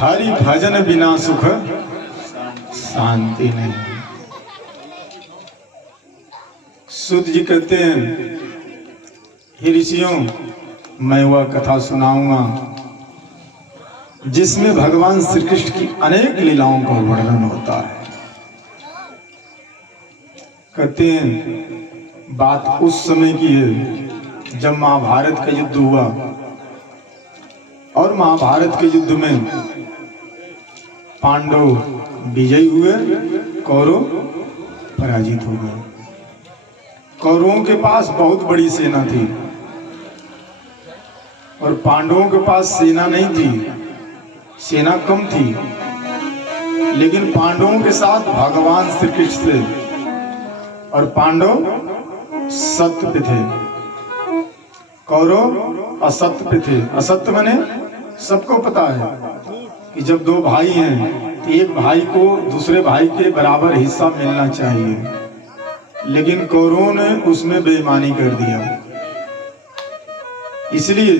हरि भजन बिना सुख शांति नहीं। सूत जी कहते हैं, हे ऋषियों, मैं वह कथा सुनाऊंगा जिसमें भगवान श्री कृष्ण की अनेक लीलाओं का वर्णन होता है। कहते हैं बात उस समय की है जब महाभारत का युद्ध हुआ और महाभारत के युद्ध में पांडव विजयी हुए, कौरव पराजित हो गए। कौरवों के पास बहुत बड़ी सेना थी और पांडवों के पास सेना नहीं थी, सेना कम थी। लेकिन पांडवों के साथ भगवान श्री कृष्ण थे और पांडव सत्य पे थे, कौरव असत्य पे थे। असत्य माने सबको पता है कि जब दो भाई हैं तो एक भाई को दूसरे भाई के बराबर हिस्सा मिलना चाहिए, लेकिन कौरवों ने उसमें बेईमानी कर दिया। इसलिए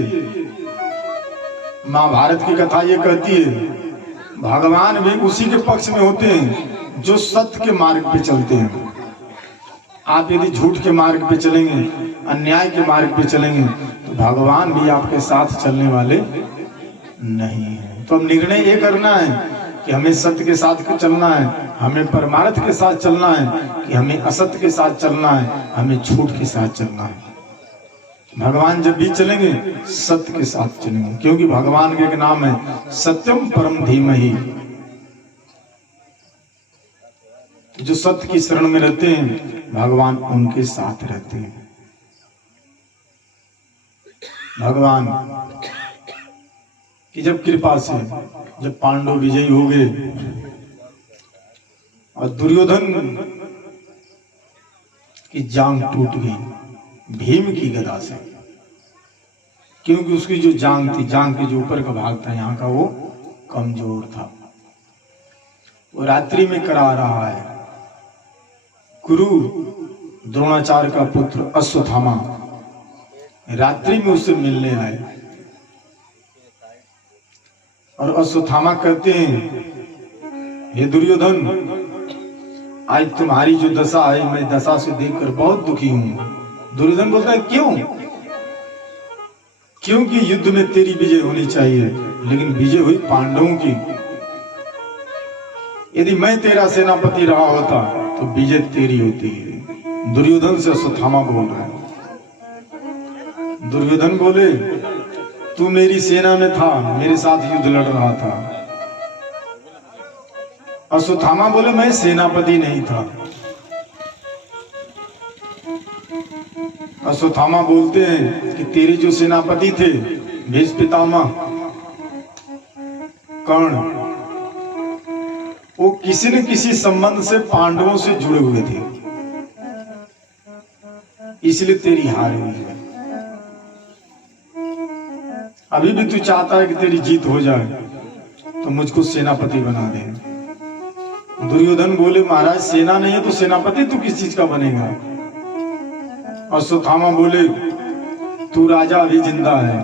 महाभारत की कथा ये कहती है भगवान भी उसी के पक्ष में होते हैं जो सत्य के मार्ग पे चलते हैं। आप यदि झूठ के मार्ग पे चलेंगे, अन्याय के मार्ग पे चलेंगे, तो भगवान भी आपके साथ चलने वाले नहीं है। तो अब निर्णय ये करना है कि हमें सत्य के साथ चलना है, हमें परमार्थ के साथ चलना है, कि हमें असत्य के साथ चलना है, हमें झूठ के साथ चलना है। भगवान जब भी चलेंगे सत्य के साथ चलेंगे, क्योंकि भगवान का एक नाम है सत्यम परम धीमहि। जो सत्य की शरण में रहते हैं भगवान उनके साथ रहते हैं। भगवान की जब कृपा से जब पांडव विजयी हो गए और दुर्योधन की जांग टूट गई भीम की गदा से, क्योंकि उसकी जो जांग थी, जांग के जो ऊपर का भाग था यहाँ का, वो कमजोर था। वो रात्रि में करा रहा है। गुरु द्रोणाचार्य का पुत्र अश्वत्थामा रात्रि में उससे मिलने आए और अश्वत्थामा कहते हैं, हे दुर्योधन, आज तुम्हारी जो दशा है मैं दशा से देखकर बहुत दुखी हूं। दुर्योधन बोलता है क्यों? क्योंकि युद्ध में तेरी विजय होनी चाहिए, लेकिन विजय हुई पांडवों की। यदि मैं तेरा सेनापति रहा होता तो विजय तेरी होती है। दुर्योधन से अश्वत्थामा बोल रहा है। दुर्योधन बोले, तू मेरी सेना में था, मेरे साथ युद्ध लड़ रहा था। अश्वत्थामा बोले, मैं सेनापति नहीं था। अश्वत्थामा बोलते हैं कि तेरे जो सेनापति थे भीष्म पितामह कर्ण, वो किसी न किसी संबंध से पांडवों से जुड़े हुए थे, इसलिए तेरी हार हुई है। अभी भी तू चाहता है कि तेरी जीत हो जाए तो मुझको सेनापति बना दे। दुर्योधन बोले, महाराज सेना नहीं है तो सेनापति तू किस चीज का बनेगा? अश्वत्थामा बोले, तू राजा अभी जिंदा है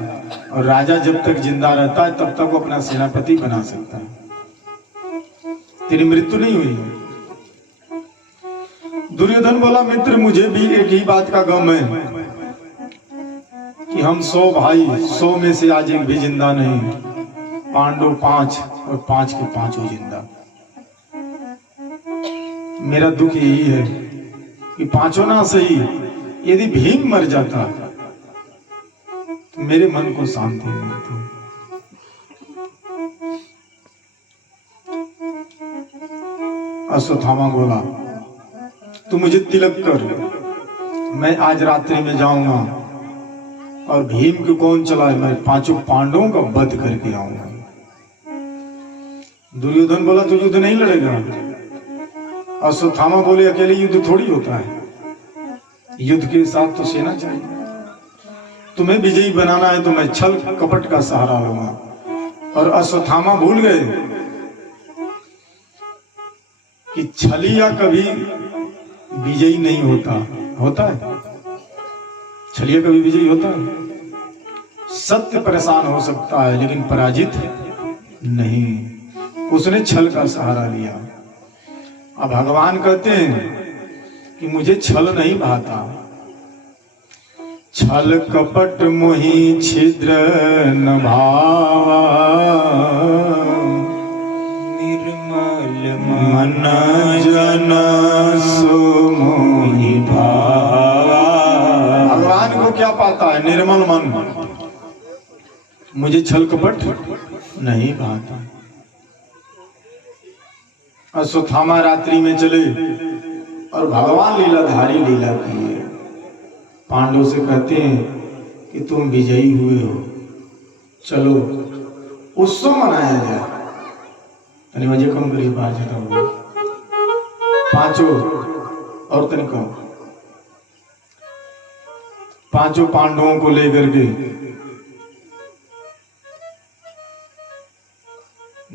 और राजा जब तक जिंदा रहता है तब तक वो अपना सेनापति बना सकता है, तेरी मृत्यु नहीं हुई है। दुर्योधन बोला, मित्र मुझे भी एक ही बात का गम है कि हम 100 भाई, 100 में से आज एक भी जिंदा नहीं, पांडव 5 और 5 के 5 जिंदा। मेरा दुख यही है कि 5 ना सही, यदि भीम मर जाता तो मेरे मन को शांति मिलती। अश्वत्थामा बोला, तू मुझे तिलक कर, मैं आज रात्रि में जाऊंगा और भीम को कौन चलाए, मैं 5 पांडवों का वध करके आऊंगा। दुर्योधन बोला, तू युद्ध नहीं लड़ेगा? अश्वत्थामा बोले, अकेले युद्ध थोड़ी होता है, युद्ध के साथ तो सेना चाहिए। तुम्हें विजयी बनाना है तो मैं छल कपट का सहारा लूंगा। और अश्वत्थामा भूल गए कि छलिया कभी विजयी नहीं होता। होता है छलिया कभी विजयी होता है? सत्य परेशान हो सकता है लेकिन पराजित नहीं, उसने छल का सहारा लिया। अब भगवान कहते हैं कि मुझे छल नहीं भाता। छल कपट मोहि छिद्र न भावा, निर्मल मन जन सो मोहि भावा। भगवान को क्या पाता है? निर्मल मन। मुझे छल कपट नहीं भाता। अश्वत्थामा रात्रि में चले और भगवान लीलाधारी लीला किए। पांडव से कहते हैं कि तुम विजयी हुए हो, चलो उत्सव मनाया जाए। तनी वजह कम करिए, बाहर जाता हुआ पांचों और तनी कम, पांचों पांडवों को लेकर के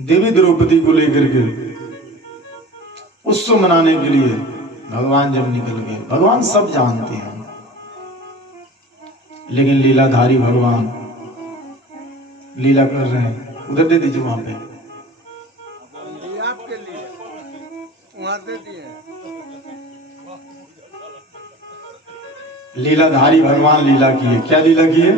देवी द्रौपदी को लेकर के उत्सव मनाने के लिए भगवान जब निकल गए। भगवान सब जानते हैं, लेकिन लीलाधारी भगवान लीला कर रहे हैं। उधर दे दीजिए, वहां पे आपके लिए वहां दे दिए। लीलाधारी भगवान लीला किए। क्या लीला किए?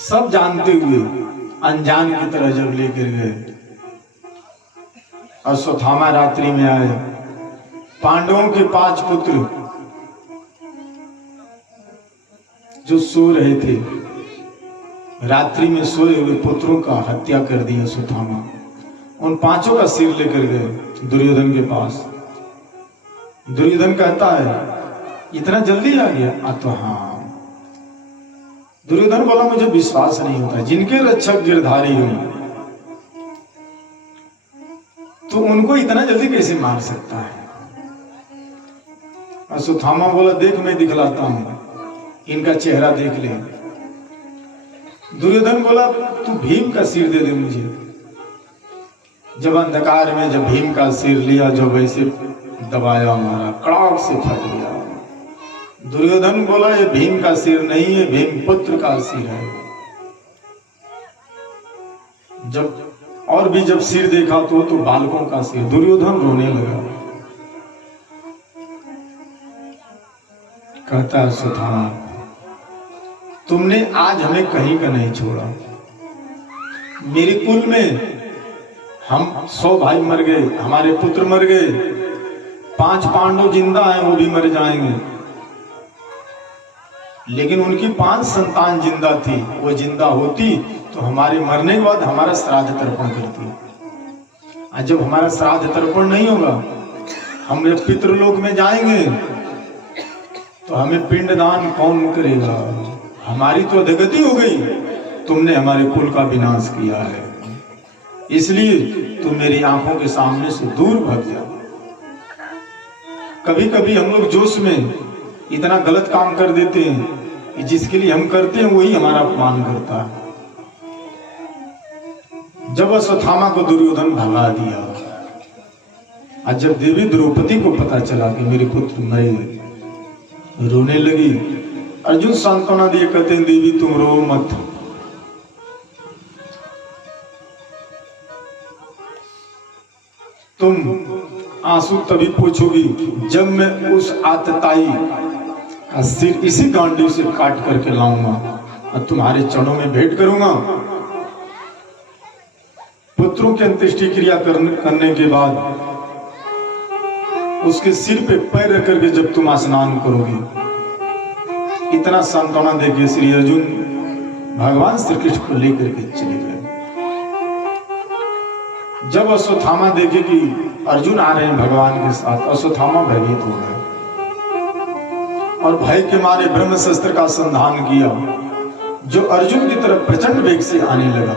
सब जानते हुए अनजान की तरह जब लेकर गए। अश्वत्थामा रात्रि में आए। पांडवों के 5 पुत्र जो सो रहे थे, रात्रि में सोए हुए पुत्रों का हत्या कर दी अश्वत्थामा। उन 5 का सिर लेकर गए दुर्योधन के पास। दुर्योधन कहता है, इतना जल्दी आ गया? तो हाँ। दुर्योधन बोला, मुझे विश्वास नहीं होता, जिनके रक्षक गिरधारी हो तो उनको इतना जल्दी कैसे मार सकता है? अश्वत्थामा बोला, देख मैं दिखलाता हूं, इनका चेहरा देख ले। दुर्योधन बोला, तू भीम का सिर दे दे मुझे। जब अंधकार में जब भीम का सिर लिया, जो वैसे दबाया, मारा, कड़ाक से फट गया। दुर्योधन बोला, ये भीम का सिर नहीं है, भीम पुत्र का सिर है। जब सिर देखा तो बालकों का सिर। दुर्योधन रोने लगा। कहता है, अश्वत्थामा तुमने आज हमें कहीं का नहीं छोड़ा। मेरे कुल में हम 100 भाई मर गए, हमारे पुत्र मर गए, 5 पांडव जिंदा हैं, वो भी मर जाएंगे, लेकिन उनकी 5 संतान जिंदा थी। वो जिंदा होती तो हमारे मरने के बाद हमारा श्राद्ध तर्पण करती। आज जब हमारा श्राद्ध तर्पण नहीं होगा, हम जब पितृलोक में जाएंगे तो हमें पिंडदान कौन करेगा? हमारी तो अधगति हो गई, तुमने हमारे कुल का विनाश किया है, इसलिए तुम मेरी आंखों के सामने से दूर भाग जाओ। कभी कभी हम लोग जोश में इतना गलत काम कर देते हैं कि जिसके लिए हम करते हैं वही हमारा अपमान करता है। जब अश्वत्थामा को दुर्योधन भगा दिया, और जब देवी द्रौपदी को पता चला कि मेरे पुत्र मरे, रोने लगी। अर्जुन सांत्वना दिए, कहते हैं, देवी तुम रो मत, तुम आंसू तभी पोछोगी जब मैं उस आतताई का सिर इसी गांडी से काट करके लाऊंगा और तुम्हारे चरणों में भेंट करूंगा। पुत्रों की अंत्येष्टि क्रिया करने के बाद उसके सिर पे पैर रख करके जब तुम स्नान करोगे। इतना सांत्वना देके श्री अर्जुन भगवान श्री कृष्ण को लेकर के चले गए। जब अश्वत्थामा देखे कि अर्जुन आ रहे हैं भगवान के साथ, अश्वत्थामा भयभीत हो गए और भय के मारे ब्रह्मशस्त्र का संधान किया, जो अर्जुन की तरफ प्रचंड वेग से आने लगा।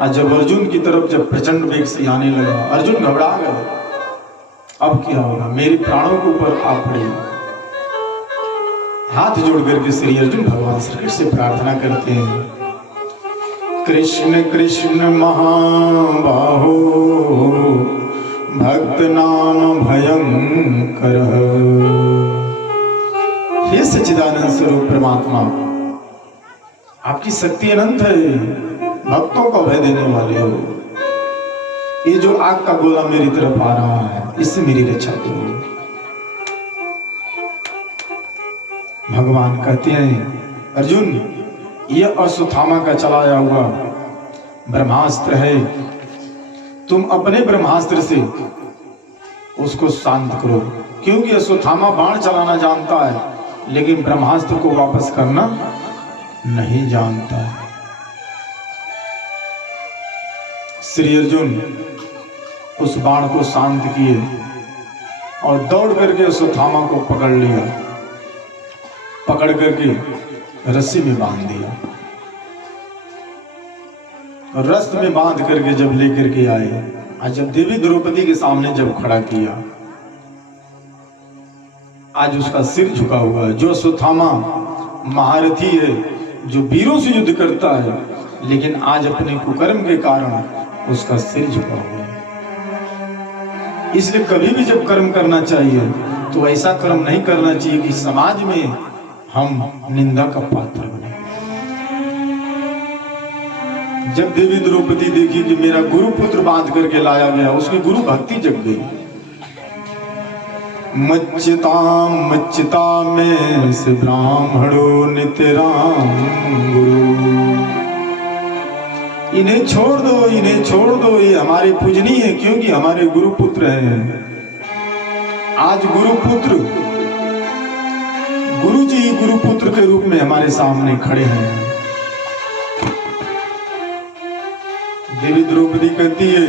और जब अर्जुन की तरफ जब प्रचंड वेग से आने लगा, अर्जुन घबरा गए, अब क्या होगा, मेरे प्राणों के ऊपर आ पड़े। हाथ जोड़ करके श्री अर्जुन भगवान श्री कृष्ण से प्रार्थना करते हैं, कृष्ण कृष्ण महाबाहो भक्त नाम भयंकर। हे सच्चिदानंद स्वरूप परमात्मा, आपकी शक्ति अनंत है, भक्तों को अभय देने वाले हो। ये जो आग का गोला मेरी तरफ आ रहा है, इससे मेरी रक्षा करो। भगवान कहते हैं अर्जुन, यह अश्वत्थामा का चलाया हुआ ब्रह्मास्त्र है, तुम अपने ब्रह्मास्त्र से उसको शांत करो। क्योंकि अश्वत्थामा बाण चलाना जानता है, लेकिन ब्रह्मास्त्र को वापस करना नहीं जानता। श्री अर्जुन उस बाण को शांत किए और दौड़ करके अश्वत्थामा को पकड़ लिया, पकड़ करके रस्सी में बांध दिया और रस्त में बांध करके जब लेकर के आए और जब देवी द्रौपदी के सामने जब खड़ा किया, आज उसका सिर झुका हुआ है। जो अश्वत्थामा महारथी है, जो वीरों से युद्ध करता है, लेकिन आज अपने कुकर्म के कारण उसका सिर झुका हुआ है। इसलिए कभी भी जब कर्म करना चाहिए तो ऐसा कर्म नहीं करना चाहिए कि समाज में हम निंदा का पात्र बने। जब देवी द्रौपदी देखी कि मेरा गुरु पुत्र बांध करके लाया गया, उसकी गुरु भक्ति जग गई। मच्चिता में से ब्राह्मणों नित्य राम गुरु, इन्हें छोड़ दो, इन्हें छोड़ दो, ये हमारे पूजनीय है, क्योंकि हमारे गुरु पुत्र हैं। आज गुरु पुत्र, गुरु जी गुरु पुत्र के रूप में हमारे सामने खड़े हैं। देवी द्रौपदी कहती है,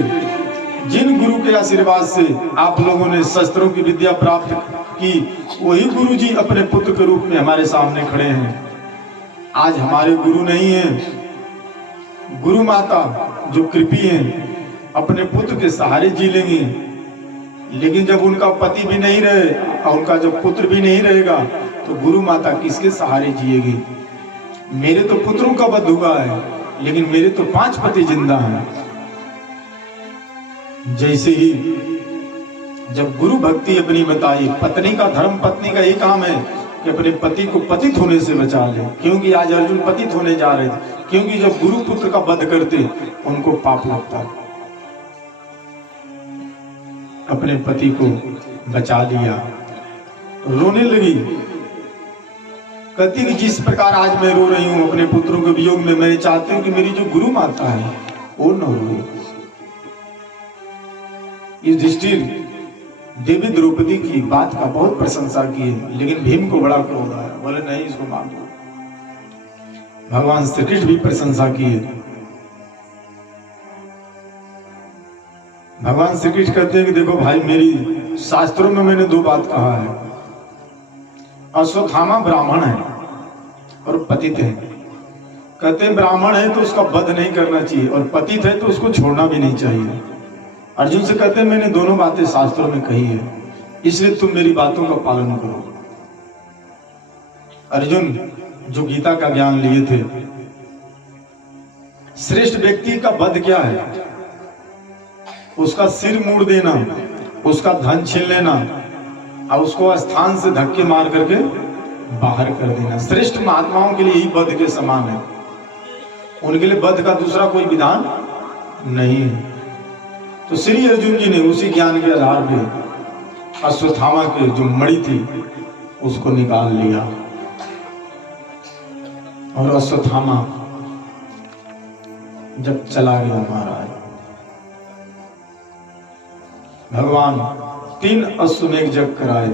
जिन गुरु के आशीर्वाद से आप लोगों ने शस्त्रों की विद्या प्राप्त की, वही गुरु जी अपने पुत्र के रूप में हमारे सामने खड़े हैं। आज हमारे गुरु नहीं है, गुरु माता जो कृपी हैं अपने पुत्र के सहारे जी लेंगी, लेकिन जब उनका पति भी नहीं रहे और उनका जब पुत्र भी नहीं रहेगा तो गुरु माता किसके सहारे जिएगी। मेरे तो पुत्रों का वध हुआ है, लेकिन मेरे तो 5 पति जिंदा हैं। जैसे ही जब गुरु भक्ति अपनी बताई, पत्नी का धर्म, पत्नी का यही काम है कि अपने पति को पतित होने से बचा ले, क्योंकि आज अर्जुन पतित होने जा रहे थे। क्योंकि जब गुरु पुत्र का वध करते उनको पाप लगता। अपने पति को बचा लिया, रोने लगी, कहती कि जिस प्रकार आज मैं रो रही हूं अपने पुत्रों के वियोग में, मैं चाहती हूं कि मेरी जो गुरु माता है वो न रो। युधिष्ठिर देवी द्रौपदी की बात का बहुत प्रशंसा की, लेकिन भीम को बड़ा क्रोध आया, बोले नहीं इसको मार दो। भगवान श्री कृष्ण भी प्रशंसा की है। भगवान श्री कृष्ण कहते हैं कि देखो भाई, मेरी शास्त्रों में मैंने 2 बात कहा है। अश्वत्थामा ब्राह्मण है और पतित है। कहते हैं ब्राह्मण है तो उसका वध नहीं करना चाहिए, और पतित है तो उसको छोड़ना भी नहीं चाहिए। अर्जुन से कहते हैं मैंने दोनों बातें शास्त्रों में कही है, इसलिए तुम मेरी बातों का पालन करो। अर्जुन जो गीता का ज्ञान लिए थे, श्रेष्ठ व्यक्ति का वध क्या है? उसका सिर मोड़ देना, उसका धन छीन लेना और उसको स्थान से धक्के मार करके बाहर कर देना। श्रेष्ठ महात्माओं के लिए यही वध के समान है, उनके लिए वध का दूसरा कोई विधान नहीं है। तो श्री अर्जुन जी ने उसी ज्ञान के आधार पे अश्वत्थामा के जो मणि थी उसको निकाल लिया और अश्वत्थामा जब चला गया महाराज, भगवान 3 अश्वमेघ जग कराए,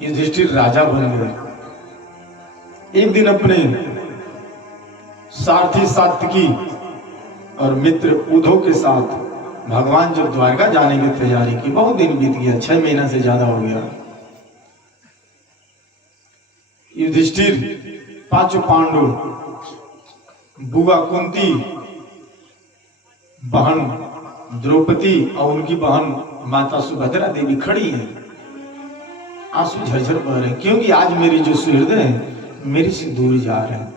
युधिष्ठिर राजा बन गए। एक दिन अपने सारथी सात्यकी और मित्र उद्धव के साथ भगवान जब द्वारका जाने की तैयारी की, बहुत दिन बीत गया, 6 महीना से ज्यादा हो गया। युधिष्ठिर, 5 पांडव, बुआ कुंती, बहन द्रौपदी और उनकी बहन माता सुभद्रा देवी खड़ी है, आंसू झरझर बह रहे, क्योंकि आज मेरी जो सुहृदय है मेरे से दूर जा रहे हैं।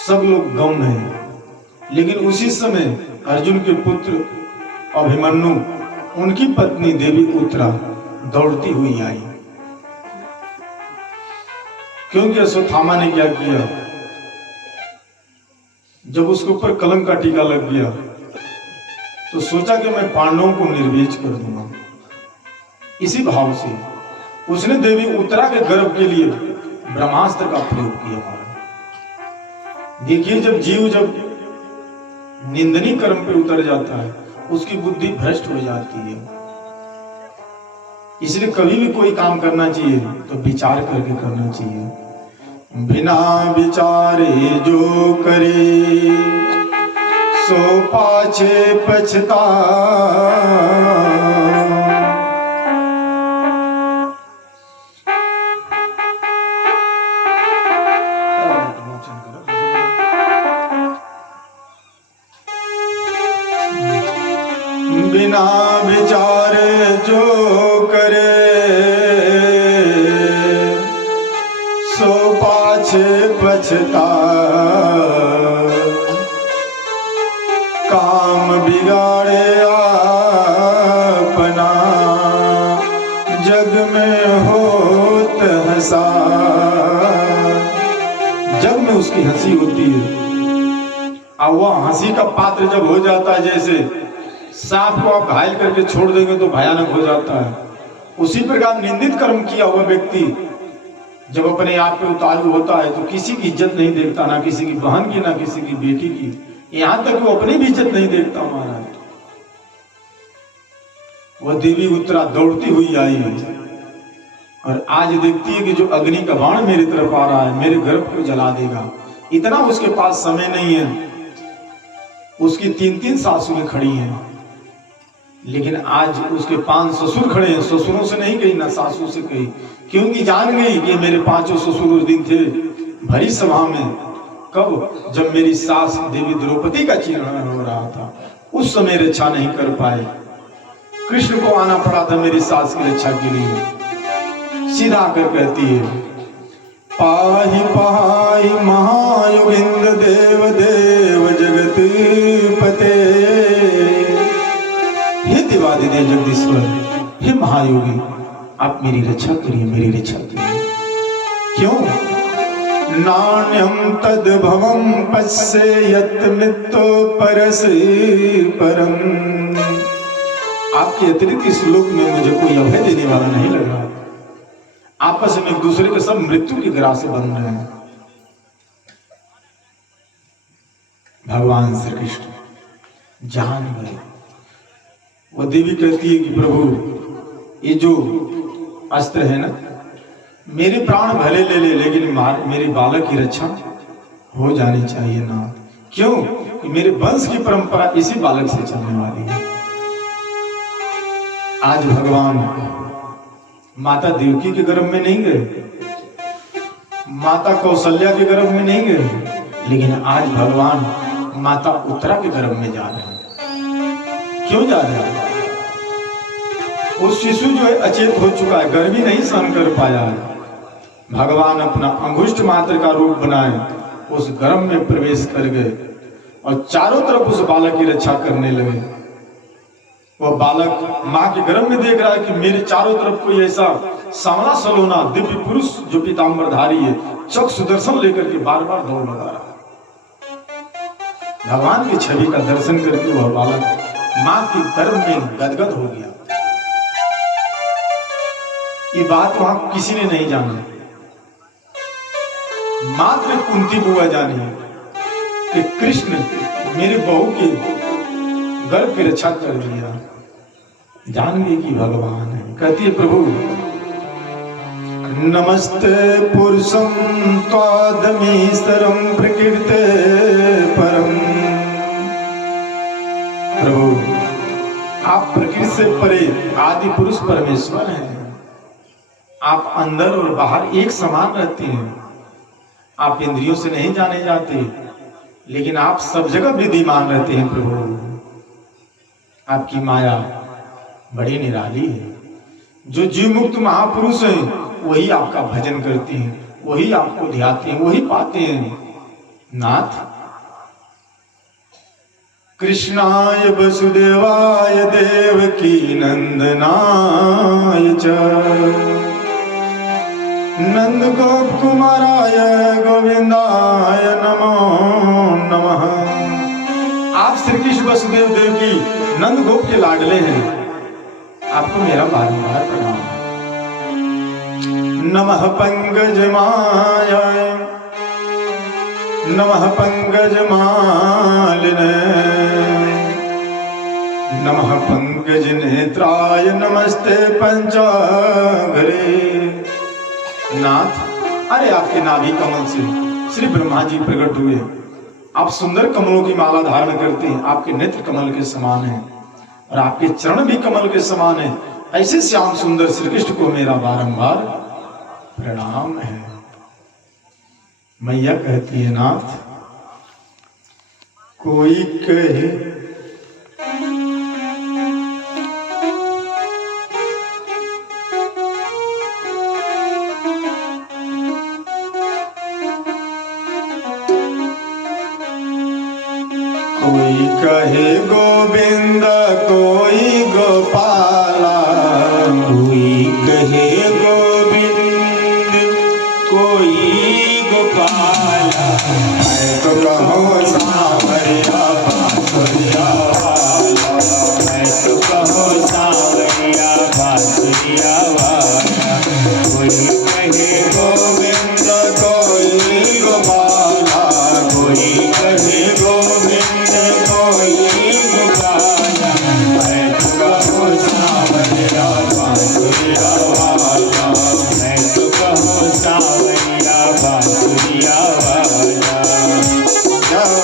सब लोग गम है, लेकिन उसी समय अर्जुन के पुत्र अभिमन्यु, उनकी पत्नी देवी उत्तरा दौड़ती हुई आई, क्योंकि अश्वत्थामा ने क्या किया, जब उसके ऊपर कलंक का टीका लग गया तो सोचा कि मैं पांडवों को निर्वीज कर दूंगा। इसी भाव से उसने देवी उत्तरा के गर्भ के लिए ब्रह्मास्त्र का प्रयोग किया। देखिए, जब जीव जब निंदनीय कर्म पे उतर जाता है उसकी बुद्धि भ्रष्ट हो जाती है। इसलिए कभी भी कोई काम करना चाहिए तो विचार करके करना चाहिए। बिना विचारे जो करे सो पाछे पछता। बिना विचार जो करे सो पाछे पछता। काम बिगाड़े अपना जग में होत हंसा। जग में उसकी हंसी होती है और वह हंसी का पात्र जब हो जाता है, जैसे सांप को आप घायल करके छोड़ देंगे तो भयानक हो जाता है, उसी प्रकार निंदित कर्म किया हुआ व्यक्ति जब अपने आप पे उतारू होता है तो किसी की इज्जत नहीं देखता, ना किसी की बहन की, ना किसी की बेटी की, यहां तक वो अपनी भी इज्जत नहीं देखता। महाराज, वह देवी उत्तरा दौड़ती हुई आई और आज देखती है कि जो अग्नि का बाण मेरी तरफ आ रहा है मेरे गर्भ को जला देगा। इतना उसके पास समय नहीं है। उसकी 3-3 सासुएं खड़ी हैं, लेकिन आज उसके 5 ससुर खड़े हैं। ससुरों से नहीं कही, ना सासू से कही, क्योंकि जान गई कि मेरे 5 ससुर उस दिन थे भरी सभा में। कब? जब मेरी सास देवी द्रौपदी का चिन्हन हो रहा था, उस समय रक्षा नहीं कर पाए। कृष्ण को आना पड़ा था मेरी सास की रक्षा के लिए। सीधा कर कहती है, पाहि पाहि महायोगिंद्र देव देव जगत पते। हे देवादिदेव जगदीश्वर, हे महायोगी, आप मेरी रक्षा करिए, मेरी रक्षा करिए। क्यों? नान्यम तद भवम पश्येयत मित्तो परस परम। आपके अतिरिक्त इस लोक में मुझे कोई अभय देने वाला नहीं लग रहा। आपस में एक दूसरे के सब मृत्यु की ग्राह से बन रहे हैं। भगवान श्री कृष्ण जान गए। वो देवी कहती है कि प्रभु, ये जो अस्त्र है ना, मेरे प्राण भले ले ले, लेकिन मेरे बालक की रक्षा हो जानी चाहिए ना। क्यों? कि मेरे वंश की परंपरा इसी बालक से चलने वाली है। आज भगवान माता देवकी के गर्भ में नहीं गए, माता कौशल्या के गर्भ में नहीं गए, लेकिन आज भगवान माता उत्तरा के गर्भ में जा रहे हैं। क्यों जा रहे हैं? वो शिशु जो है अचेत हो चुका है, गर्मी नहीं सहन कर पाया है। भगवान अपना अंगुष्ठ मात्र का रूप बनाए उस गर्भ में प्रवेश कर गए और चारों तरफ उस बालक की रक्षा करने लगे। वह बालक मां के गर्भ में देख रहा है कि मेरे चारों तरफ कोई ऐसा सांवला सलोना दिव्य पुरुष जो पीतांबरधारी है, चक सुदर्शन लेकर के बार बार दौड़ लगा रहा है। भगवान की छवि का दर्शन करके वह बालक मां के गर्भ में गदगद हो गया। ये बात वहां किसी ने नहीं जानी, मात्र कुंती बुआ जानी कि कृष्ण मेरे बहू के गर्भ की रक्षा कर दिया। जान गई कि भगवान है। कहती है, प्रभु नमस्ते पुरुषम त्वादमीस्तरम प्रकृते परम। प्रभु, आप प्रकृति से परे आदि पुरुष परमेश्वर हैं। आप अंदर और बाहर एक समान रहते हैं। आप इंद्रियों से नहीं जाने जाते, लेकिन आप सब जगह विद्यमान रहते हैं। प्रभु, आपकी माया बड़ी निराली है। जो जीव मुक्त महापुरुष हैं वही आपका भजन करते हैं, वही आपको ध्याते हैं, वही पाते हैं। नाथ, कृष्णाय वसुदेवाय देवकी नंदनाय च नंद गोप कुमाराय गोविंदाय नमो नमः। आप श्री कृष्ण वसुदेव देवकी नंद गोप के लाडले हैं, आपको मेरा बारंबार प्रणाम। नमः पंकजमाय नमः पंकजमालिने नमः पंकजनेत्राय नमस्ते पंचाघरे। नाथ, अरे आपके नाभि कमल से श्री ब्रह्मा जी प्रकट हुए। आप सुंदर कमलों की माला धारण करते हैं, आपके नेत्र कमल के समान हैं और आपके चरण भी कमल के समान हैं। ऐसे श्याम सुंदर श्री कृष्ण को मेरा बारंबार प्रणाम है। मैया कहती है, नाथ कोई कहे कोई कहे गोविंद कोई गोपाला, कोई कहे गोविंद कोई गोपाला। मैं तो कहूँ सांवरिया बांसुरिया वाला, मैं तो कहूँ सांवरिया बांसुरिया वाला। कोई कहे गोविंद कोई गोपाला, कोई कहे गोविंद कोई गोपाला। मैं तो कहूँ सांवरिया बांसुरिया वाला, मैं तो कहूँ सांवरिया बांसुरिया वाला। जाओ।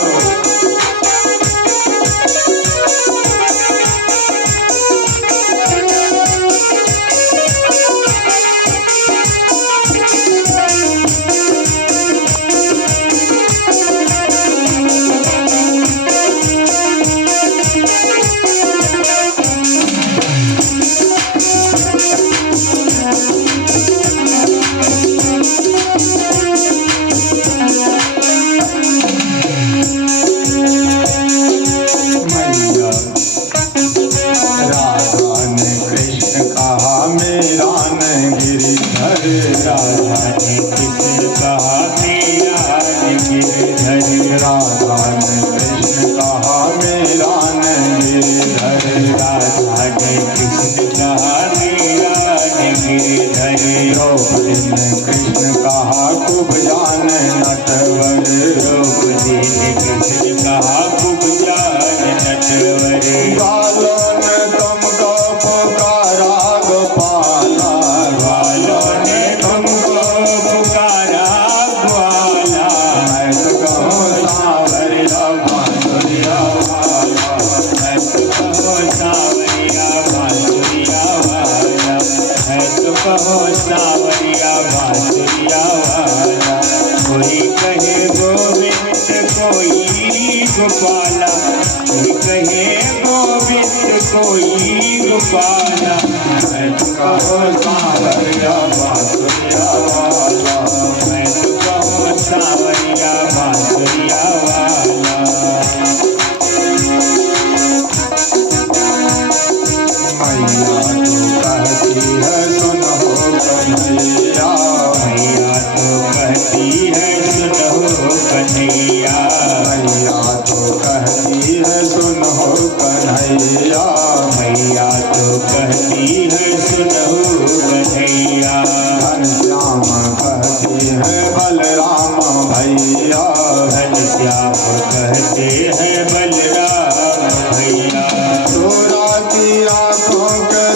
कृष्ण कहा खूब जान नटवर, द्रौपदी ने कृष्ण कहा खूब जान नटवर। बालों ने तुमको पुकारा गोपाला, बालों ने तुमको पुकारा ग्वाला। मैं तो कहूँ सांवरिया बांसुरिया वाला, मैं तो कहूँ सांवरिया बांसुरिया वाला, मैं तो कहूँ सांवरिया बांसुरिया वाला। कोई कहे गोविंद कोई गोपाला, कोई कहे गोविंद कोई गोपाला। मैं तो कहूँ सांवरिया बांसुरिया वाला, मैं तो कहूँ सांवरिया बांसुरिया वाला। मैया तो कहती है सुनो कन्हैया, मैया तो कहती है सुनो कन्हैया। मैया तो कहती है सुनो कन्हैया, मैया तो कहती है सुनो कन्हैया। घनश्याम कहती है बलराम भैया, घनश्याम कहते हैं बलराम भैया। तोरा की आँखों के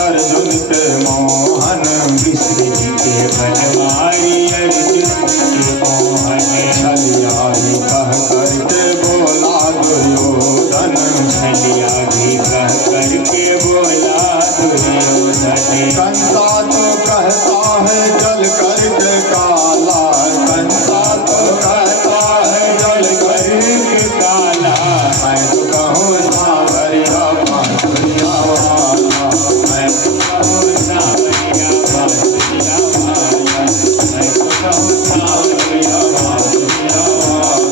अर्जुन के मोहन, कृष्ण जी के बनवारी अर्जुन के मोहन, छलिया भी कह करके बोला दुर्योधन, छलिया भी कह करके बोला दुर्योधन। कंसा तो कहता है जल करके काला, कंसा तो कहता है जल करके काला, मैं तो कहूँ सांवरिया बांसुरिया वाला, मैं तो कहूँ सांवरिया बांसुरिया वाला, मैं तो कहूँ सांवरिया बांसुरिया वाला।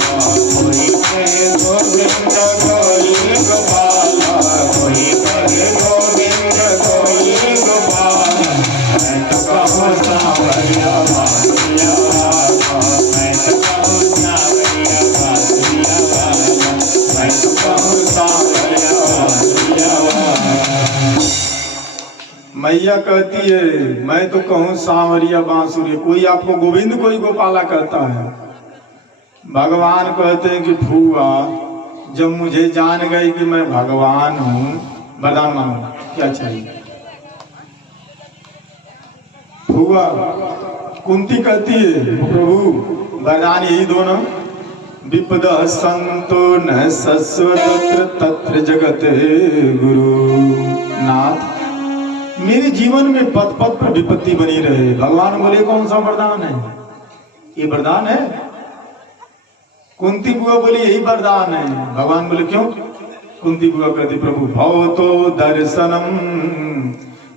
कोई कहे गोविंद कोई गोपाला, कोई कहे गोविंद कोई गोपाला, मैं तो कहूँ सांवरिया बांसुरिया वाला, मैं तो कहूँ सांवरिया बांसुरिया वाला, मैं तो कहूँ सांवरिया बांसुरिया वाला। मैया कहती है मैं तो कहूँ सांवरिया बांसुरी, कोई आपको गोविंद कोई गोपाला कहता है। भगवान कहते हैं कि फूआ जब मुझे जान गई कि मैं भगवान हूँ, वरदान मांगो क्या चाहिए। फूआ कुंती कहती है प्रभु वरदान यही दोनों, विपद संतो न सस्व तत्र तत्र जगत गुरु नाथ, मेरे जीवन में पद पद पर विपत्ति बनी रहे। भगवान बोले कौन सा वरदान है, ये वरदान है। कुंती बुआ बोली यही वरदान है। भगवान बोले क्यों। कुंती बुआ कहती प्रभु भवतो दर्शनम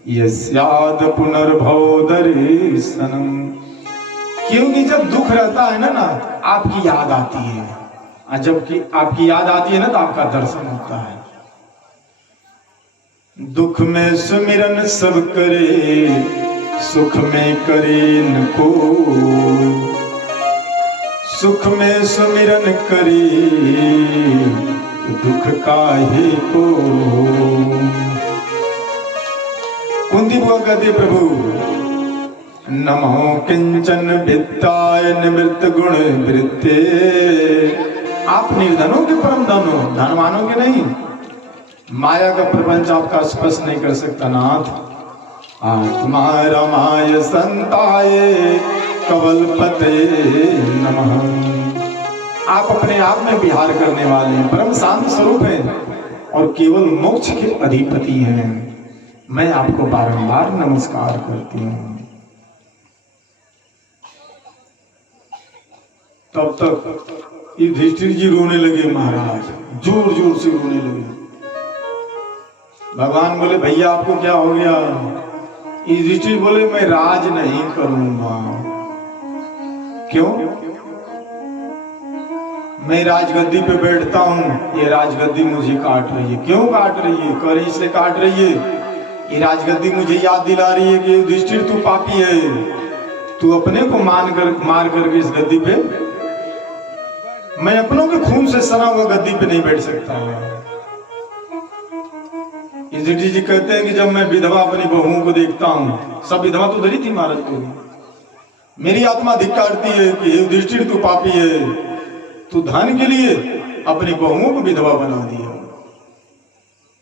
यस्याद पुनर्भव दर्शनम, क्योंकि जब दुख रहता है ना आपकी याद आती है, और जबकि आपकी याद आती है ना तो आपका दर्शन होता है। दुख में सुमिरन सब करे, सुख में करे न को, सुख में सुमिरन करे दुख काहे को। कुंती बुआ कहती प्रभु नमो किंचन वित्ताय निवृत्त गुण वृत्ते, आप निर्धनों के परम धनो, धनवानों के नहीं। माया का प्रपंच आपका स्पर्श नहीं कर सकता नाथ। आत्मा रमाय संताय कवलपते नमः, आप अपने आप में विहार करने वाले हैं, परम शांत स्वरूप हैं और केवल मोक्ष के अधिपति हैं। मैं आपको बारंबार नमस्कार करती हूँ। तब तक युधिष्ठिर जी रोने लगे महाराज, जोर जोर से रोने लगे। भगवान बोले भैया आपको क्या हो गया। युधिष्ठिर बोले मैं राज नहीं करूंगा। क्यों। मैं राजगद्दी पे बैठता हूँ, ये राजगद्दी मुझे काट रही है। क्यों काट रही है। कह रही इसलिए काट रही है, ये राजगद्दी मुझे याद दिला रही है कि युधिष्ठिर तू पापी है, तू अपने को मार करके इस गद्दी पे, मैं अपनों के खून से सना हुआ गद्दी पे नहीं बैठ सकता। युधिष्ठिर जी कहते हैं कि जब मैं विधवा अपनी बहुओं को देखता हूँ, सब विधवा तो उधर ही थी महाराज को, मेरी आत्मा धिक्कारती है कि युधिष्ठिर तू पापी है, तू धन के लिए अपनी बहुओं को विधवा बना दिया,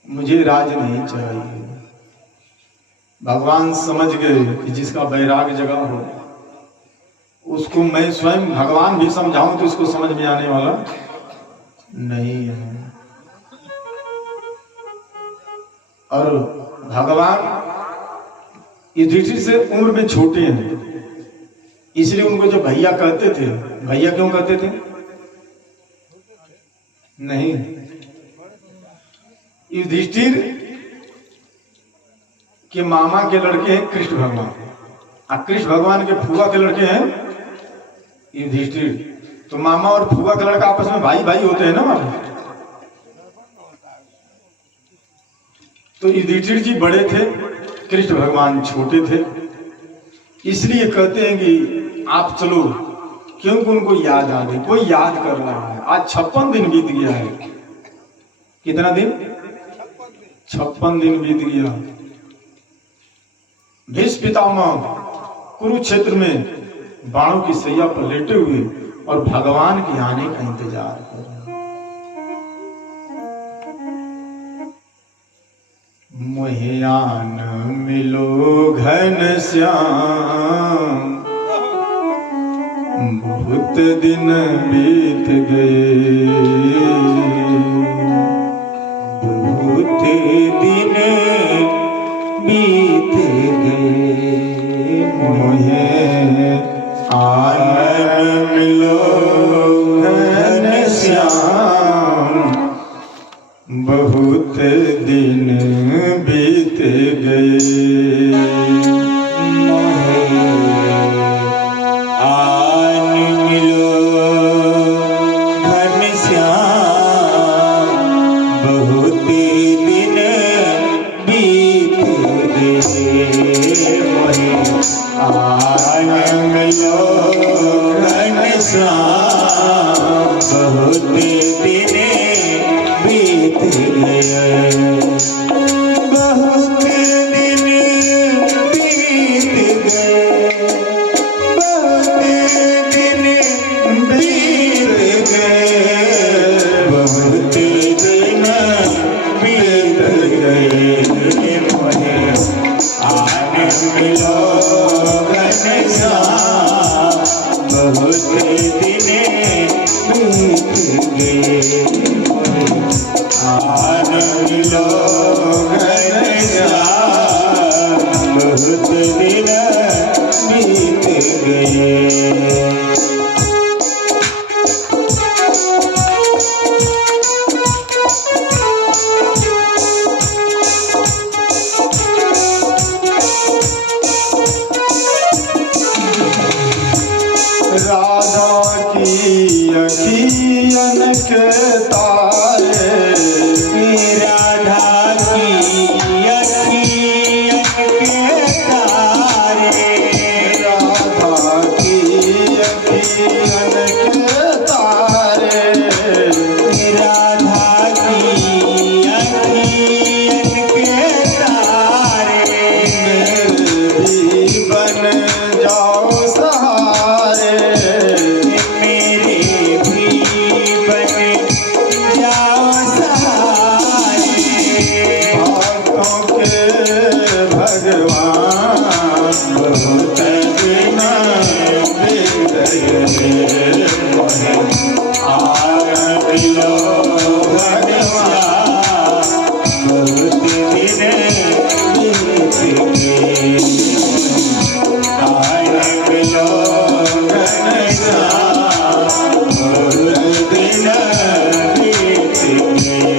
मुझे राज नहीं चाहिए। भगवान समझ गए कि जिसका वैराग जगा हो उसको मैं स्वयं भगवान भी समझाऊं तो उसको समझ में आने वाला नहीं है। और भगवान युधिष्ठिर से उम्र में छोटे हैं, इसलिए उनको जो भैया कहते थे, भैया क्यों कहते थे नहीं। युधिष्ठिर के मामा के लड़के हैं कृष्ण भगवान, और कृष्ण भगवान के फुआ के लड़के हैं युधिष्ठिर। तो मामा और फुआ का लड़का आपस में भाई भाई होते हैं ना मामा। तो युधिष्ठिर जी बड़े थे, कृष्ण भगवान छोटे थे, इसलिए कहते हैं कि आप चलो, क्योंकि उनको याद आ गई, कोई याद कर रहा है। आज 56 दिन बीत गया है। कितना दिन। 56 दिन बीत गया। भीष्म पितामह कुरुक्षेत्र में बाणों की सैया पर लेटे हुए और भगवान के आने का इंतजार कर रहे हैं। मोहियान मिलो घन श्याम, बहुत दिन बीत गए, बहुत दिन बीत गए, मोहे आन मिलो घन श्याम, बहुत दिन बीत गए। मोहे आन मिलो घनश्याम, बहुत दिन बीत गए। मोहे आन मिलो घनश्याम, बहुत दिन बीत गए। बहुत दिन बीत गए, बहुत दिन बीत गए, बहुत दिन बीत गए। मोहे आन मिलो घनश्याम, बहुत दिन बीत गए। आन मिलो घनश्याम, बहुत दिन बीत गए। राधा की अखियन के तारे, राधा की अखियन के तारे, राधा की अखियन के तारे, राधा की अखियन के तारे, मेरे भी बन जाओ सहारे, मेरे भी बन जाओ सहारे। भक्तों के भगवान, बहुत दिन बीत गए। मोहे आन मिलो घनश्याम, बहुत दिन बीत गए। आन मिलो घनश्याम, बहुत दिन बीत गए।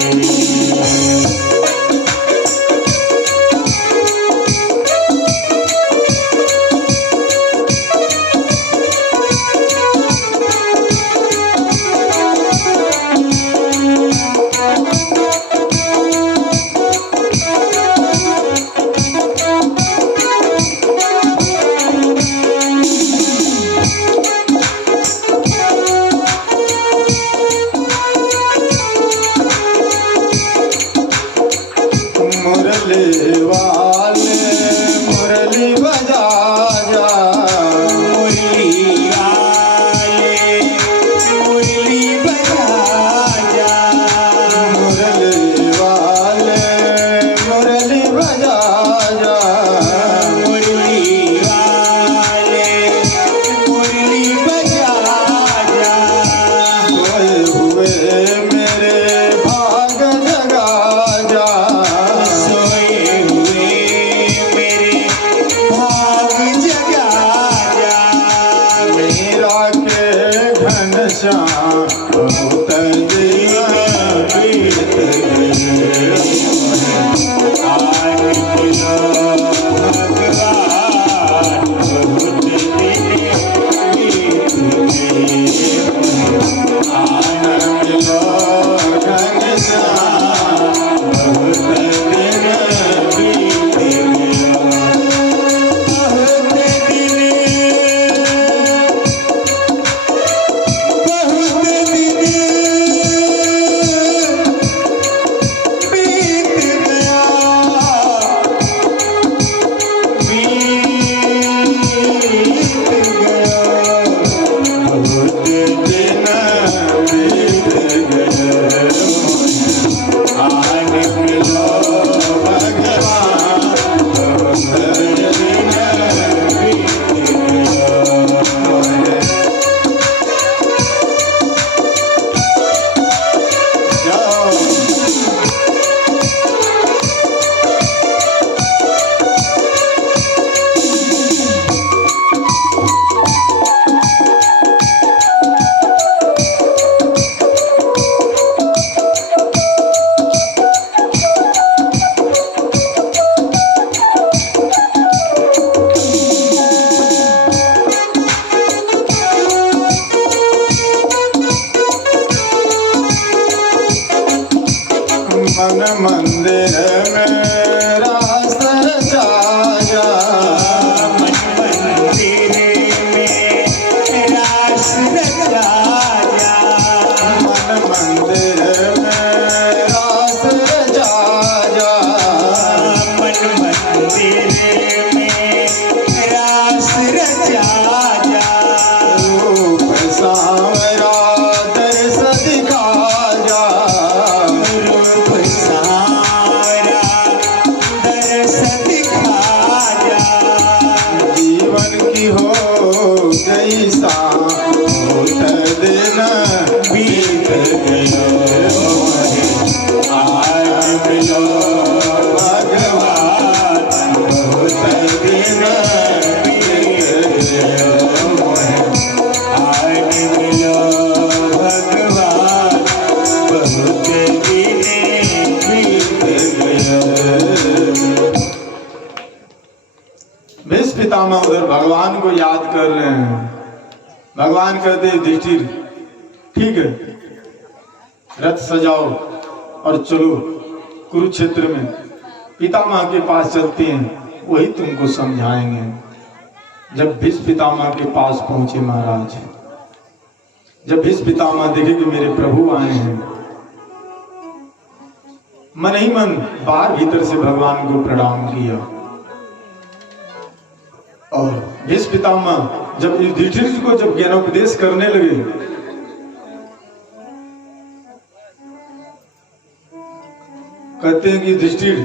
सिखा जा जीवन की हो गई सा होत देना बीत गयो आज मिलो भगवान होत देना आज मिलो भगवान बहुत दिने बीत गयो। भीष्म पितामह उधर भगवान को याद कर रहे हैं। भगवान कहते युधिष्ठिर ठीक है, रथ सजाओ और चलो कुरुक्षेत्र में पितामह के पास चलते हैं, वही तुमको समझाएंगे। जब भीष्म पितामह के पास पहुंचे महाराज, जब भीष्म पितामह देखे कि मेरे प्रभु आए हैं, मन ही मन बाहर भीतर से भगवान को प्रणाम किया। और भीष्म पितामह जब युधिष्ठिर को जब ज्ञानोपदेश करने लगे, कहते हैं कि युधिष्ठिर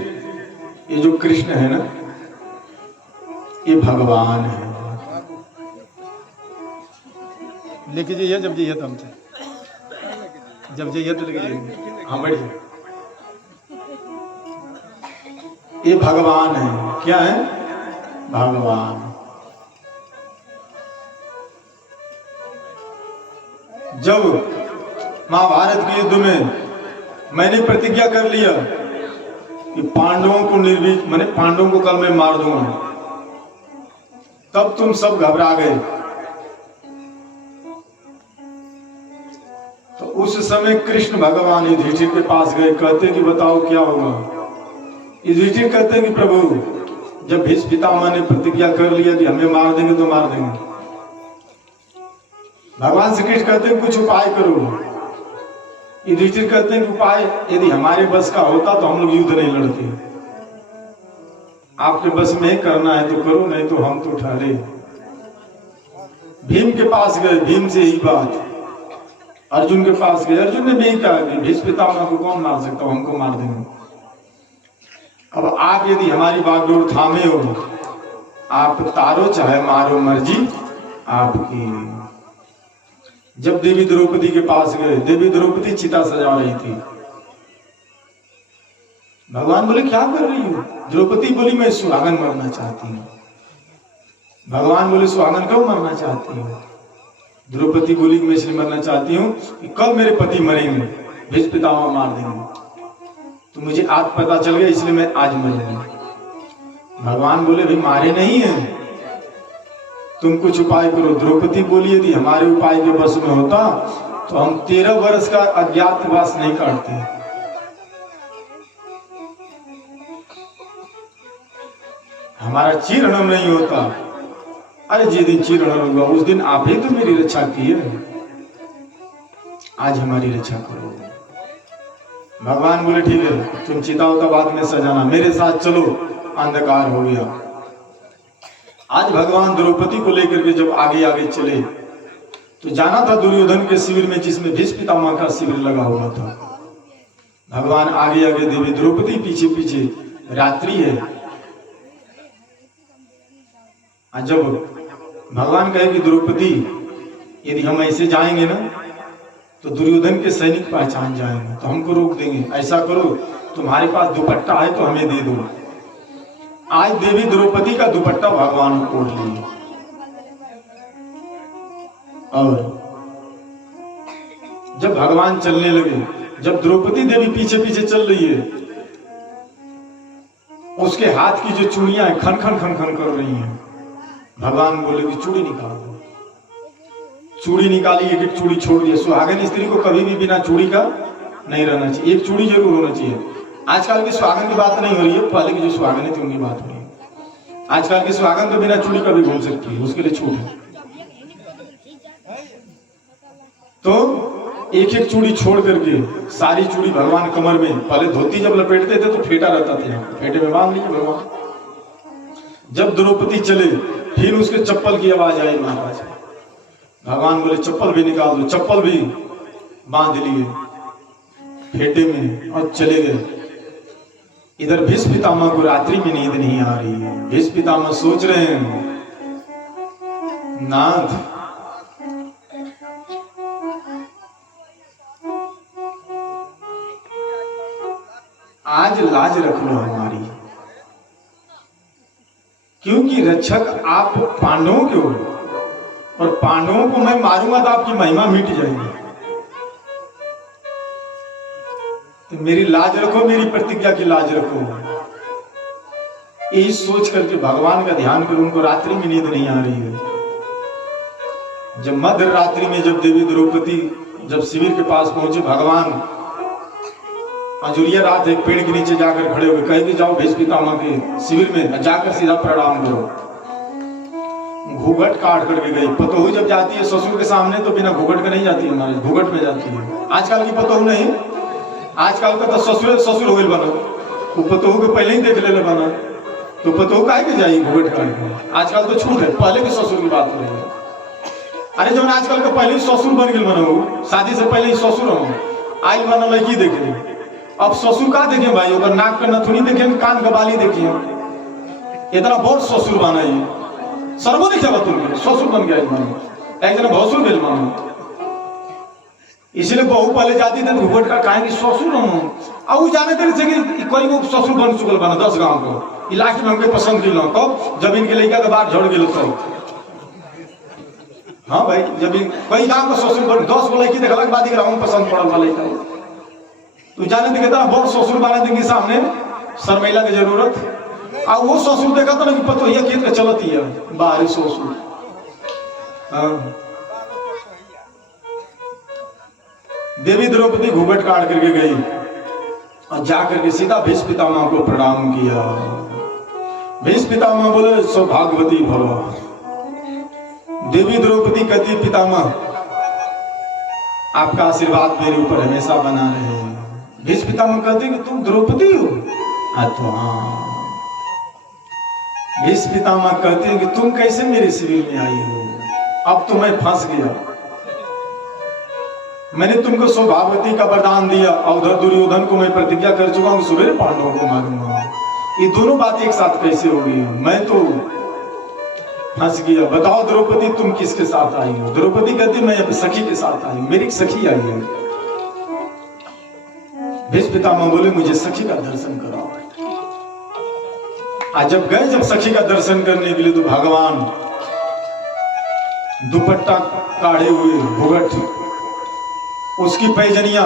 ये जो कृष्ण है ना, ये भगवान है। लेके जाइए, जब जाइए तो हमसे, जब जाइए तो लेके जाइए। हाँ बढ़िया, ये भगवान है। क्या है? भगवान। जब महाभारत के युद्ध में मैंने प्रतिज्ञा कर लिया कि पांडवों को निर्भीक, मैंने पांडवों को कल मैं मार दूंगा, तब तुम सब घबरा गए। तो उस समय कृष्ण भगवान युधिष्ठिर के पास गए, कहते कि बताओ क्या होगा। युधिष्ठिर कहते कि प्रभु, जब भीष्म पितामह ने प्रतिज्ञा कर लिया कि हमें मार देंगे तो मार देंगे। भगवान श्री कृष्ण कहते हैं कुछ उपाय करो। युधिष्ठिर कहते हैं उपाय यदि हमारे बस का होता तो हम लोग युद्ध नहीं लड़ते। आपके बस में करना है तो करो, नहीं तो हम तो ठहरे। भीम के पास गए, भीम से यही बात। अर्जुन के पास गए, अर्जुन ने भी कहा कि भीष्म पितामह को कौन मार सकता, हमको मार देंगे। अब आप यदि हमारी बागडोर थामे हो, आप तारो चाहे मारो, मर्जी आपकी। जब देवी द्रौपदी के पास गए, देवी द्रौपदी चिता सजा रही थी। भगवान बोले क्या कर रही हो? द्रौपदी बोली मैं सुहागन मरना चाहती हूँ। भगवान बोले सुहागन कब मरना चाहती हो? द्रौपदी बोली मैं इसलिए मरना चाहती हूँ कि कल मेरे पति मरेंगे, भीष्म पितामह मार देंगे, तो मुझे आज पता चल गया इसलिए मैं आज मरूंगी। भगवान बोले भाई मारे नहीं है, तुम कुछ उपाय करो। द्रौपदी बोली यदि हमारे उपाय के बस में होता तो हम 13 वर्ष का अज्ञातवास नहीं काटते। हमारा चीरहरण नहीं होता। अरे जिस दिन चीरहरण होगा उस दिन आप ही तो मेरी रक्षा की है, आज हमारी रक्षा करो। भगवान बोले ठीक है, तुम चिता होता बाद में सजाना, मेरे साथ चलो। अंधकार हो गया। आज भगवान द्रौपदी को लेकर के जब आगे आगे चले तो जाना था दुर्योधन के शिविर में, जिसमें भीष्म पितामह का शिविर लगा हुआ था। भगवान आगे आगे, देवी द्रौपदी पीछे पीछे। रात्रि है। जब भगवान कहे कि द्रौपदी यदि हम ऐसे जाएंगे ना तो दुर्योधन के सैनिक पहचान जाएंगे, तो हमको रोक देंगे। ऐसा करो, तुम्हारे पास दुपट्टा है तो हमें दे दो। आज देवी द्रौपदी का दुपट्टा भगवान ने ओढ़ लिया। और जब भगवान चलने लगे, जब द्रौपदी देवी पीछे पीछे चल रही है, उसके हाथ की जो चूड़ियां हैं खन खन खन खन कर रही हैं। भगवान बोले कि चूड़ी निकाल दो। चूड़ी निकाली, एक एक चूड़ी छोड़ दिया। सुहागन स्त्री को कभी भी बिना चूड़ी का नहीं रहना चाहिए, एक चूड़ी जरूर होना चाहिए। आजकल की सुहागन की बात नहीं हो रही है, पहले की जो सुहागन थी उनकी बात हो रही है। आजकल की सुहागन तो बिना चूड़ी का भी घूम सकती है, उसके लिए छूट है। तो एक एक चूड़ी छोड़ करके सारी चूड़ी भगवान कमर में, पहले धोती जब लपेटते थे तो फेटा रहता था, फेटे में बांध लीजिए भगवान। जब द्रौपदी चले फिर उसके चप्पल की आवाज आई महाराज। भगवान बोले चप्पल भी निकाल दो, चप्पल भी बांध लिए फेटे में और चले गए। इधर भीष्म पितामह को रात्रि में नींद नहीं आ रही है। भीष्म पितामह सोच रहे हैं, नाथ आज लाज रख लो हमारी, क्योंकि रक्षक आप पांडवों के हो, और पांडवों को मैं मारूंगा तो आपकी महिमा मिट जाएगी। तो मेरी लाज रखो, मेरी प्रतिज्ञा की लाज रखो। यही सोच करके भगवान का ध्यान करो। उनको रात्रि में नींद नहीं आ रही है। जब मध्य रात्रि में जब देवी द्रौपदी जब शिविर के पास पहुंचे, भगवान अंजुरिया रात एक पेड़ के नीचे जाकर खड़े हुए, कहे कि जाओ भीष्म पितामह के शिविर में जाकर सीधा प्रणाम करो। घूंघट काट करके गई। पतोहू जब जाती है ससुर के सामने तो बिना घूंघट के नहीं जाती है, महाराज घूंघट में जाती है। आजकल की पतोहू नहीं, आजकल का तो ससुर ससुर हो गई बनो, वो पतोहू के पहले ही देख ले बना, तो पतोहू काहे के जाएगी घूंघट काट के। आजकल तो छूट है, पहले के ससुर की बात हो रही है। अरे जब आजकल का पहले ससुर बन गए बनो, शादी से पहले ही ससुर हो आई बना लड़की देखे। अब ससुर का देखे भाई, ओकर नाक का नथुनी देखे, कान का बाली देखिए, इतना बहुत ससुर बना है। सर्वो देखे तुम ससुर बन गया एक जना भसुर गेल मानो। इसलिए बहू पहले जाती थे घूंघट का काहे कि ससुर हूँ। अब वो जाने थे कि कोई वो ससुर बन चुकल बना 10 गांव को। लास्ट में हमके पसंद किलो कब जब इनके लड़का के बाद झड़ गए तो। हाँ भाई, जब कई गांव को ससुर बन 10 को लड़की देखला के बाद ही पसंद पड़ल वाले तो जाने थे कितना बहुत ससुर बना देंगे सामने शर्मिला की जरूरत। और वो ससुर देखा था ना कि पतो ये खेत का चलती है बाहरी ससुर। हाँ। देवी द्रौपदी घूंघट काट करके गई और जाकर के सीधा भीष्म पितामह को प्रणाम किया। भीष्म पितामह बोले सौभाग्यवती भव। देवी द्रौपदी कहती पितामह आपका आशीर्वाद मेरे ऊपर हमेशा बना रहे। भीष्म पितामह कहते कि तुम द्रौपदी हो? तो हाँ। भीष्म पितामह कहते हैं कि तुम कैसे मेरे शिविर में आई हो? अब तो मैं फंस गया। मैंने तुमको सौभाग्यवती का वरदान दिया और उधर दुर्योधन को मैं प्रतिज्ञा कर चुका हूं सवेरे पांडवों को मारूंगा। ये दोनों बातें एक साथ कैसे हो गई? मैं तो फंस गया। बताओ द्रौपदी तुम किसके साथ आई हो? द्रौपदी कहती मैं अपनी सखी के साथ आई हूं, मेरी सखी आई है। भीष्म पितामह बोले मुझे सखी का दर्शन कराओ। आज जब गए जब सखी का दर्शन करने के लिए तो भगवान दुपट्टा काढ़े हुए घूंघट, उसकी पैजनिया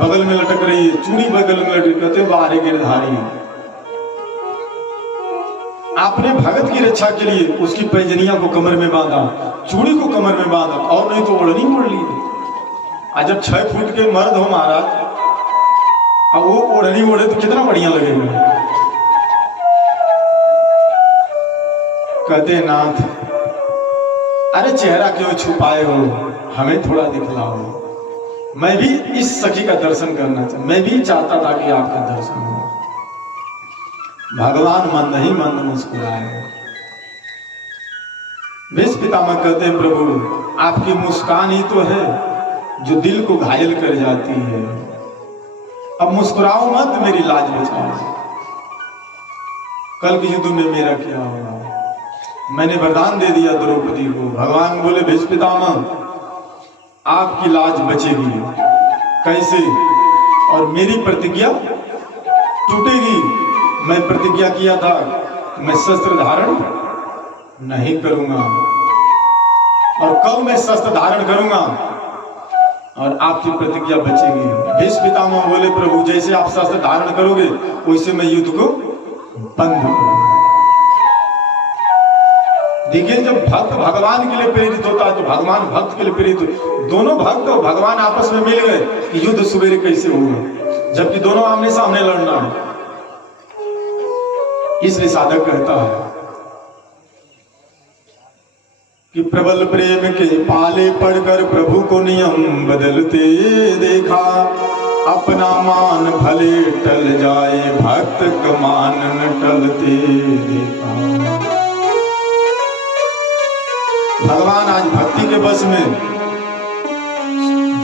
बगल में लटक रही है, चूड़ी बगल में लटक, कहते बाहर गिरधारी। आपने भगत की रक्षा के लिए उसकी पैजनिया को कमर में बांधा, चूड़ी को कमर में बांधा, और नहीं तो ओढ़नी ओढ़ ली। आज जब 6 फुट के मर्द हो महाराज, अब वो ओढ़नी ओढ़े तो कितना बढ़िया लगेगा। कहते नाथ अरे चेहरा क्यों छुपाए हो, हमें थोड़ा दिखलाओ। मैं भी इस सखी का दर्शन करना चाहता, मैं भी चाहता था कि आपका दर्शन हो। भगवान मंद ही मंद मुस्कुराए। भीष्म पितामह कहते प्रभु आपकी मुस्कान ही तो है जो दिल को घायल कर जाती है। अब मुस्कुराओ मत, मेरी लाज बचाओ। कल के युद्ध में मेरा क्या होगा? मैंने वरदान दे दिया द्रौपदी को। भगवान बोले भीष्म पितामह आपकी लाज बचेगी कैसे? और मेरी प्रतिज्ञा टूटेगी। मैं प्रतिज्ञा किया था मैं शस्त्र धारण नहीं करूंगा, और कब मैं शस्त्र धारण करूंगा और आपकी प्रतिज्ञा बचेगी। भीष्म पितामह बोले प्रभु जैसे आप शस्त्र धारण करोगे वैसे मैं युद्ध को बंद करूंगा। देखिए जब भक्त भगवान के लिए प्रेरित होता है तो भगवान भक्त के लिए प्रेरित हो। दोनों भक्त और भगवान आपस में मिल गए कि युद्ध सवेरे कैसे होगा, जबकि दोनों आमने सामने लड़ना है। इसलिए साधक कहता है कि प्रबल प्रेम के पाले पड़कर प्रभु को नियम बदलते देखा। अपना मान भले टल जाए भक्त का मान न टलते देखा। भगवान आज भक्ति के बस में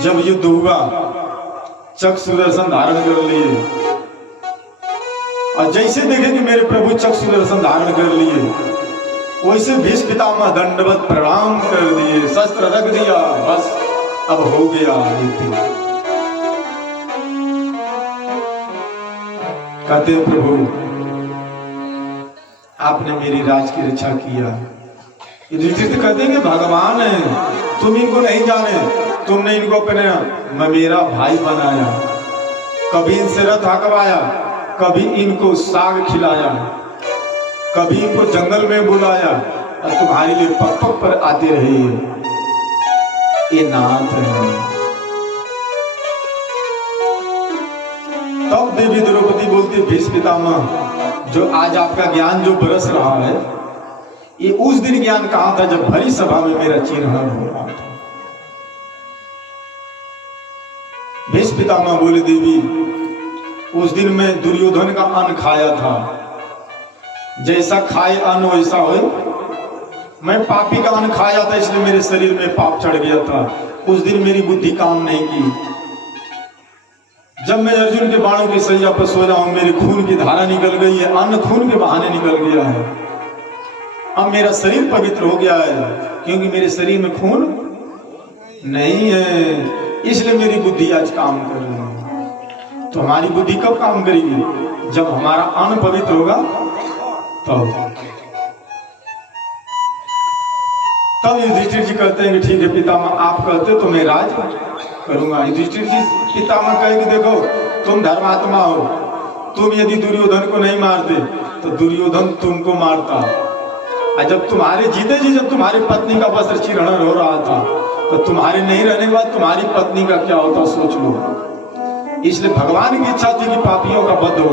जब युद्ध हुआ, चक्र सुदर्शन धारण कर लिए, और जैसे देखे कि मेरे प्रभु चक्षु दर्शन धारण कर लिए, वैसे भीष्म पितामह दंडवत प्रणाम कर दिए, शस्त्र रख दिया, बस अब हो गया युद्ध। कहते प्रभु आपने मेरी राज की रक्षा किया। युधिष्ठिर कहते हैं कि भगवान है, तुम इनको नहीं जाने, तुमने इनको अपने मेरा भाई बनाया, कभी इनसे रथ हकवाया, कभी इनको साग खिलाया, कभी इनको जंगल में बुलाया, और तुम्हारे लिए पग पग पर आते रहे। ये नाथ है। तब देवी द्रौपदी बोलती, भीष्म पितामह जो आज आपका ज्ञान जो बरस रहा है, ये उस दिन ज्ञान कहां था जब भरी सभा में मेरा चीरहरण हो रहा था। भीष्म पितामह बोले, देवी उस दिन मैं दुर्योधन का अन्न खाया था, जैसा खाए अन्न वैसा हो। मैं पापी का अन्न खाया था, इसलिए मेरे शरीर में पाप चढ़ गया था। उस दिन मेरी बुद्धि काम नहीं की। जब मैं अर्जुन के बाणों की सैया पर सो रहा हूं, मेरी खून की धारा निकल गई है, अन्न खून के बहाने निकल गया है। अब मेरा शरीर पवित्र हो गया है, क्योंकि मेरे शरीर में खून नहीं है, इसलिए मेरी बुद्धि आज काम कर रही है। तो हमारी बुद्धि कब काम करेगी? जब हमारा अन्न पवित्र होगा तब युधिष्ठिर जी कहते हैं कि ठीक है पितामह, आप कहते तो मैं राज करूंगा। युधिष्ठिर जी पितामह कहे कि देखो तुम धर्मात्मा हो, तुम यदि दुर्योधन को नहीं मारते तो दुर्योधन तुमको मारता। और जब तुम्हारे जीते जी, जब तुम्हारी पत्नी का वस्त्र चीरहरण हो रहा था, तो तुम्हारे नहीं रहने के बाद तुम्हारी पत्नी का क्या होता सोच लो। इसलिए भगवान की इच्छा थी कि पापियों का वध हो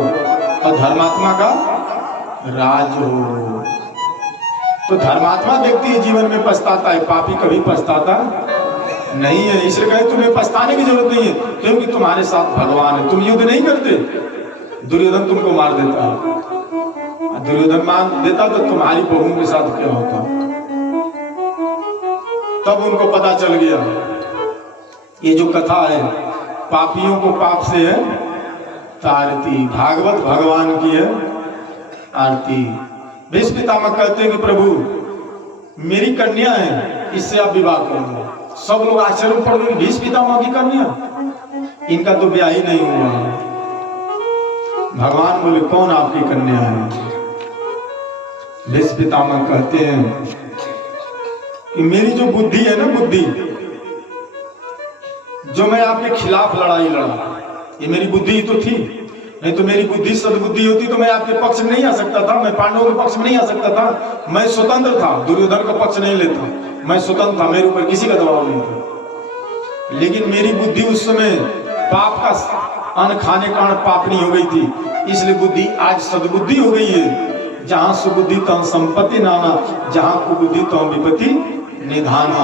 और धर्मात्मा का राज हो। तो धर्मात्मा व्यक्ति जीवन में पछताता है, पापी कभी पछताता नहीं है। इसलिए कहे तुम्हें पछताने की जरूरत नहीं है, क्योंकि तुम्हारे साथ भगवान है। तुम युद्ध नहीं करते, दुर्योधन तुमको मार देता। दुर्योधन मार देता तो तुम्हारी बहू के साथ क्या होता। तब उनको पता चल गया ये जो कथा है पापियों को पाप से है तारती, भागवत भगवान की है आरती। भीष्म पितामह कहते हैं कि प्रभु मेरी कन्या है, इससे आप विवाह कर लो। सब लोग आश्चर्य में पड़ गए, भीष्म पितामह की कन्या, इनका तो ब्याह ही नहीं हुआ। भगवान बोले कौन आपकी कन्या है? भीष्म पितामह कहते हैं कि मेरी जो बुद्धि है ना, बुद्धि जो मैं आपके खिलाफ लड़ाई लड़ा, ये मेरी बुद्धि ही तो थी। नहीं तो मेरी बुद्धि सद्बुद्धि होती तो मैं आपके पक्ष में नहीं आ सकता था, मैं पांडवों के पक्ष में नहीं आ सकता था। मैं स्वतंत्र था, दुर्योधन का पक्ष नहीं लेता, मैं स्वतंत्र था, मेरे ऊपर किसी का दबाव नहीं था। लेकिन मेरी बुद्धि उस समय पाप का अन्न खाने के कारण पापनी हो गई थी, इसलिए बुद्धि आज सद्बुद्धि हो गई है। जहां सुबुद्धि तहां संपत्ति नाना, जहां कुबुद्धि तहां विपत्ति निधाना।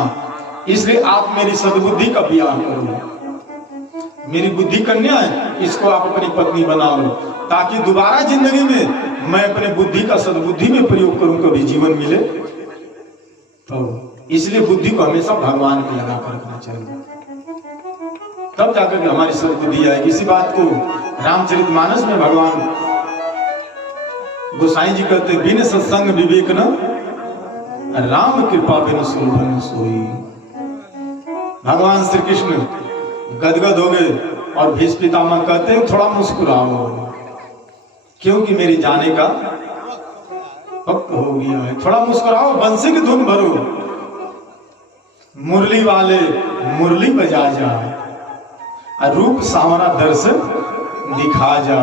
इसलिए आप मेरी सद्बुद्धि का विहार करो। मेरी बुद्धि कन्या है, इसको आप अपनी पत्नी बना लो, ताकि दोबारा जिंदगी में मैं अपने बुद्धि का सद्बुद्धि में प्रयोग करूं, कभी जीवन मिले तो। इसलिए बुद्धि को हमेशा भगवान को लगा कर रखना चाहिए, तब जाकर के हमारी सद्बुद्धि आएगी। इसी बात को रामचरितमानस में भगवान गोसाई जी कहते, बिन सत्संग विवेक न राम कृपा बिन शोभन सोई। भगवान श्री कृष्ण गदगद हो गए और भीष्म पितामह कहते हैं थोड़ा मुस्कुराओ, क्योंकि मेरे जाने का वक्त हो गया है। थोड़ा मुस्कुराओ, बंसी की धुन भरो, मुरली वाले मुरली बजा जा, रूप सावरा दर्शन दिखा जा,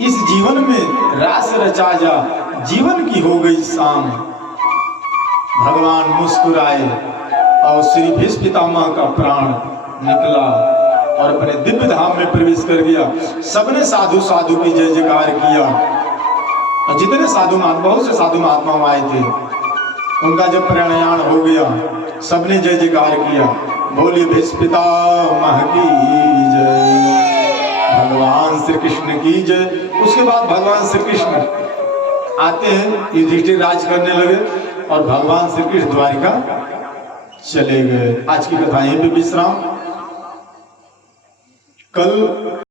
इस जीवन में रास रचा जा, जीवन की हो गई शाम। भगवान मुस्कुराए और श्री भीष्म पितामह का प्राण निकला और अपने दिव्य धाम में प्रवेश कर गया। सबने साधु साधु की जय जयकार किया, और जितने साधु महात्मा, बहुत से साधु महात्मा आए थे, उनका जब प्रयाण हो गया सबने जय जयकार किया, बोलिए भीष्म पितामह की जय, भगवान श्री कृष्ण की जय। उसके बाद भगवान श्री कृष्ण आते हैं, युधिष्ठिर राज करने लगे और भगवान श्री कृष्ण द्वारिका चले गए। आज की कथा यहीं पे विश्राम। कल